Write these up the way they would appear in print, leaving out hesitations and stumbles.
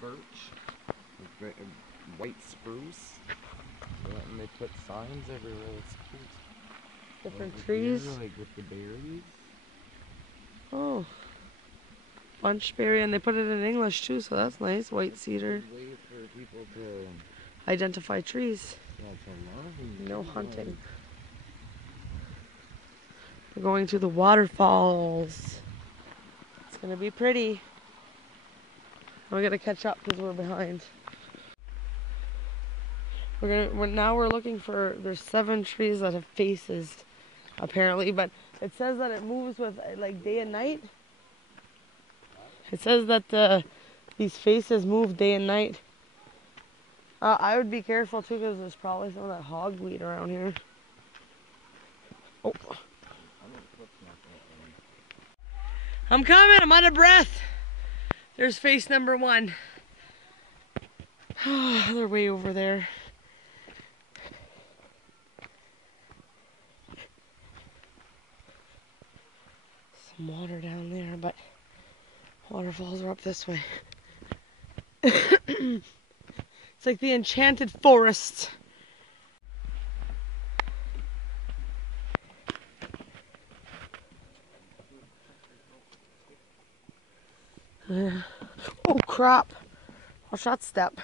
birch, white spruce. Yeah, and they put signs everywhere. It's cute. Different Over trees. here, like with the berries. Oh. Bunchberry, and they put it in English too, so that's nice. White cedar. It's a way for people to Identify trees. love No hunting. We're going to the waterfalls. It's gonna be pretty. We gotta catch up because we're behind. Now we're looking for. There's 7 trees that have faces, apparently, but it says that it moves with like day and night. It says that these faces move day and night. I would be careful too because there's probably some of that hogweed around here. Oh. I'm coming, I'm out of breath. There's face number 1. Oh, they're way over there. Some water down there, but waterfalls are up this way. It's like the enchanted forest. Oh crap! Watch that step.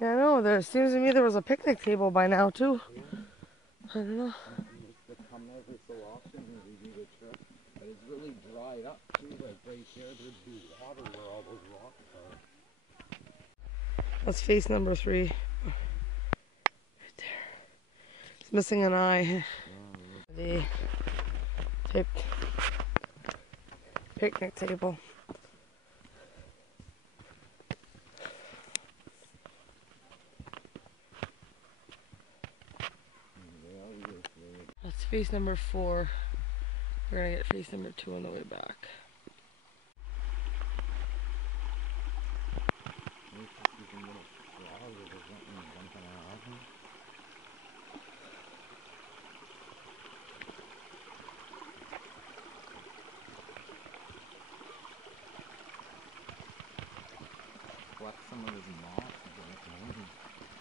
Yeah, I know. There seems to me there was a picnic table by now too. I don't know. Come every so often and we do the trip, but it's really dried up too. Like right there, there'd be water where all those rocks are. That's face number 3. Right there. It's missing an eye. The picnic table. That's face number 4. We're gonna get face number 2 on the way back. Collect some of this moss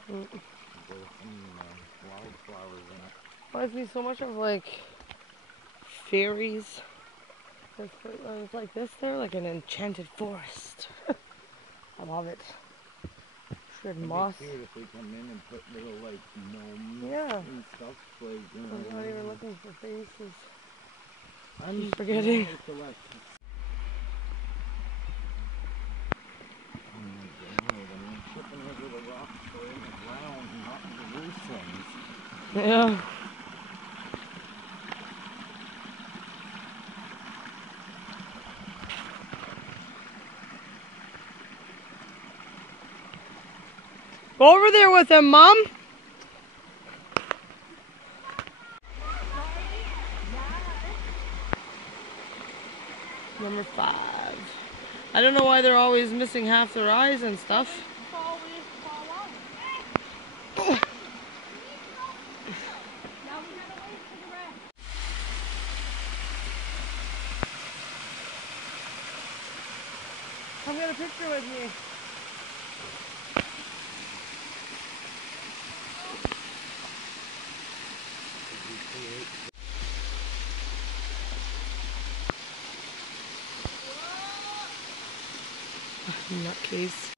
and grow some wildflowers in it. Reminds me so much of like fairies. It's like this there, like an enchanted forest. I love it. Good moss. It'd be cute if they come in and put little like gnomes and stuff like. I'm not even looking for faces. I'm forgetting. Tripping over the rocks or in the ground and not the loose ones. Yeah. Go over there with him, Mom. Number 5. I don't know why they're always missing half their eyes and stuff. Come get a picture with me. Nutcase.